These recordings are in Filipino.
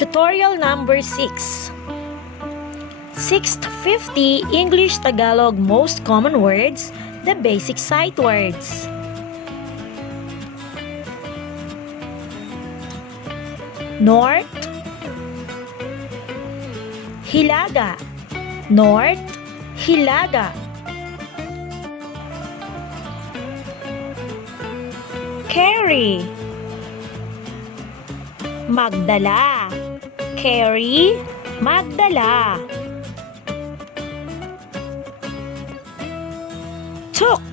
Tutorial number 6. 650 English Tagalog most common words, the basic sight words. North, Hilaga. North, Hilaga. Carry, magdala. Carry, magdala. Took,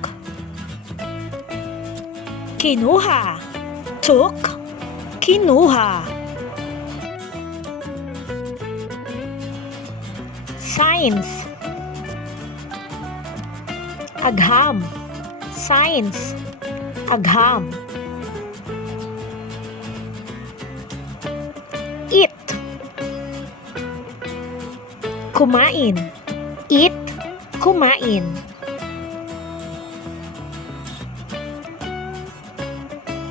kinuha. Took, kinuha. Science, agham. Science, agham. Eat, kumain. Eat, kumain.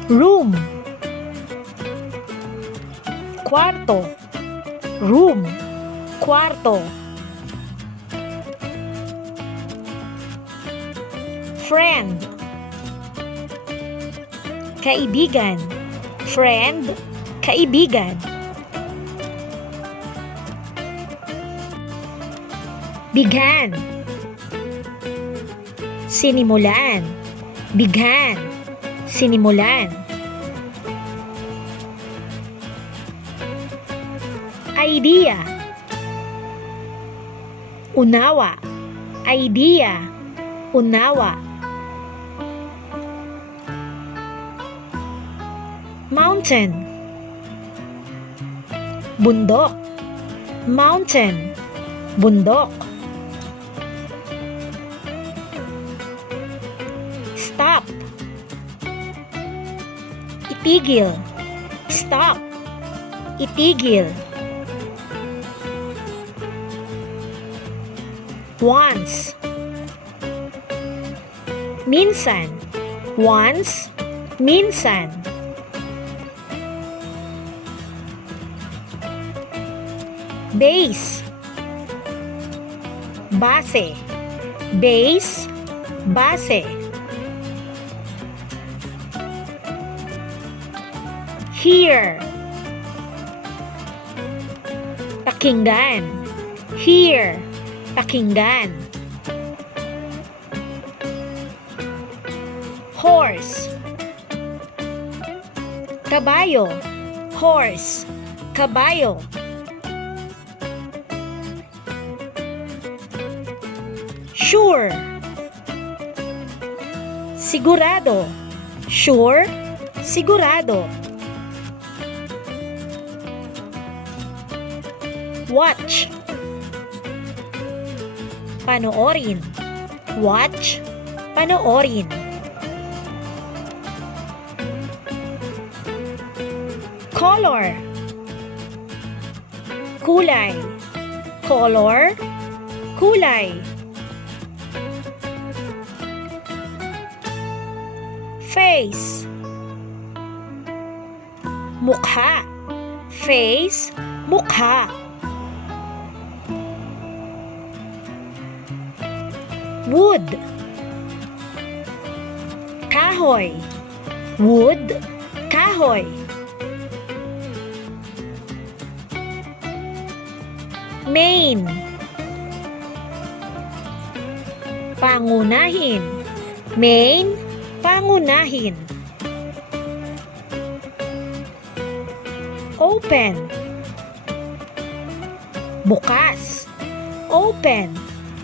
Room, kwarto. Room, kwarto. Friend, kaibigan. Friend, kaibigan. Began, sinimulan. Began, sinimulan. Idea, unawa. Idea, unawa. Mountain, bundok. Mountain, bundok. Stop, itigil. Stop, itigil. Once, minsan. Once, minsan. Base, base. Base, base. Hear, pakinggan. Hear, pakinggan. Horse, kabayo. Horse, kabayo. Sure, sigurado. Sure, sigurado. Watch, panoorin. Watch, panoorin. Color, kulay. Color, kulay. Face, mukha. Face, mukha. Wood, kahoy. Wood, kahoy. Main, pangunahin. Main, pangunahin. Open, bukas. Open,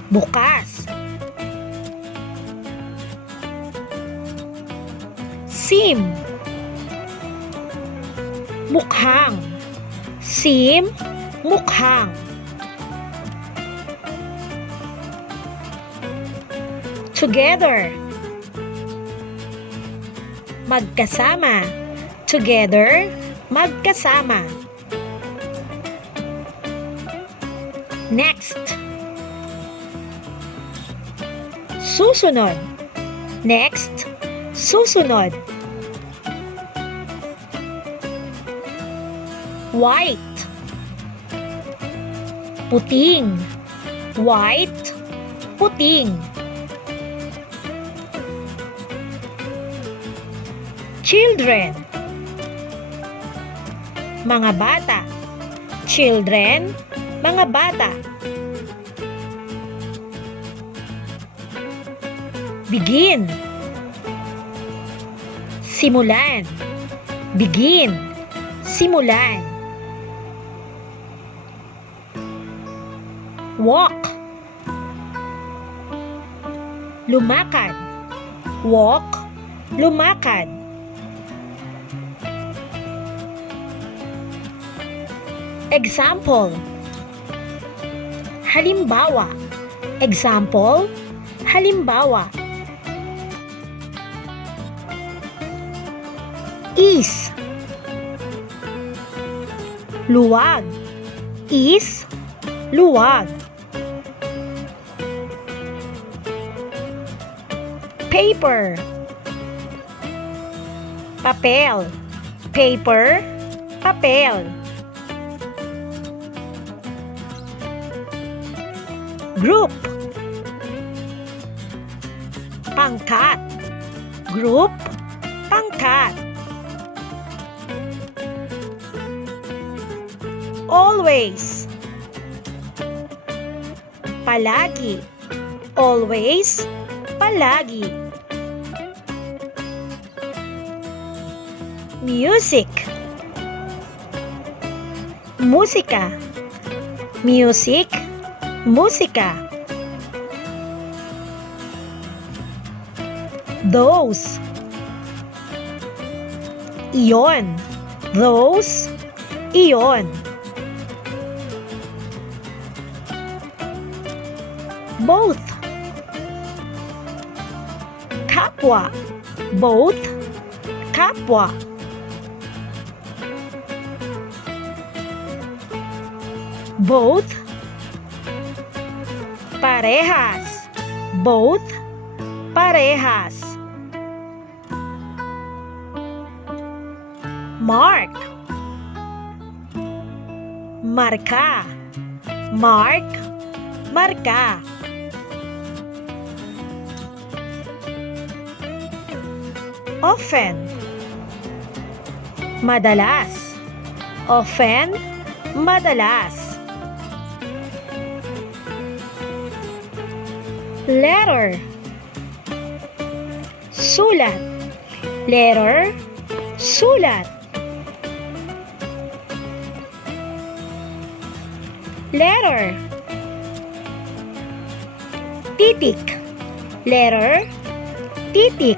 bukas. Seam, mukhang. Seam, mukhang. Together, magkasama. Together, magkasama. Next, susunod. Next, susunod. White, puting. White, puting. Children, mga bata. Children, mga bata. Begin, simulan. Begin, simulan. Walk, lumakad. Walk, lumakad. Example, halimbawa. Example, halimbawa. Is, luwag. Is, luwag. Paper, papel. Paper, papel. Group, pangkat. Group, pangkat. Always, palagi. Always, palagi. Music, musika. Music, musika. Those, iyon. Those, iyon. Both, kapwa. Both, kapwa. Both, parehas. Both, parehas. Mark, marka. Mark, marka. Often, madalas. Often, madalas. Letter, sulat. Letter, sulat. Letter, titik. Letter, titik.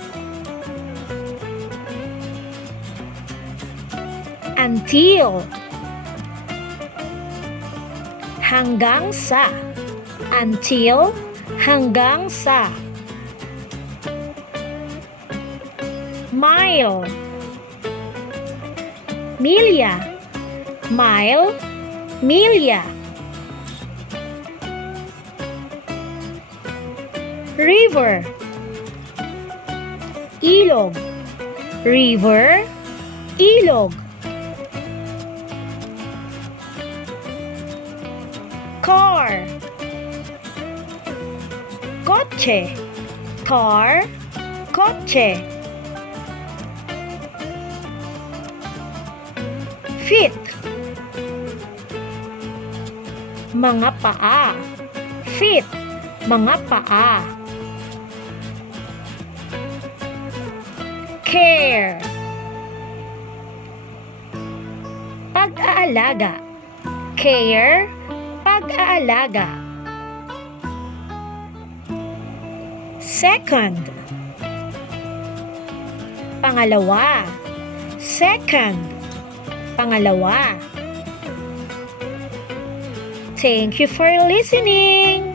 Until, hanggang sa. Until, hanggang sa. Mile, milya. Mile, milya. River, ilog. River, ilog. Car, kotse. Car, kotse. Feet, mga paa. Feet, mga paa. Care, pag-aalaga. Care, pag-aalaga. Second, pangalawa. Second, pangalawa. Thank you for listening.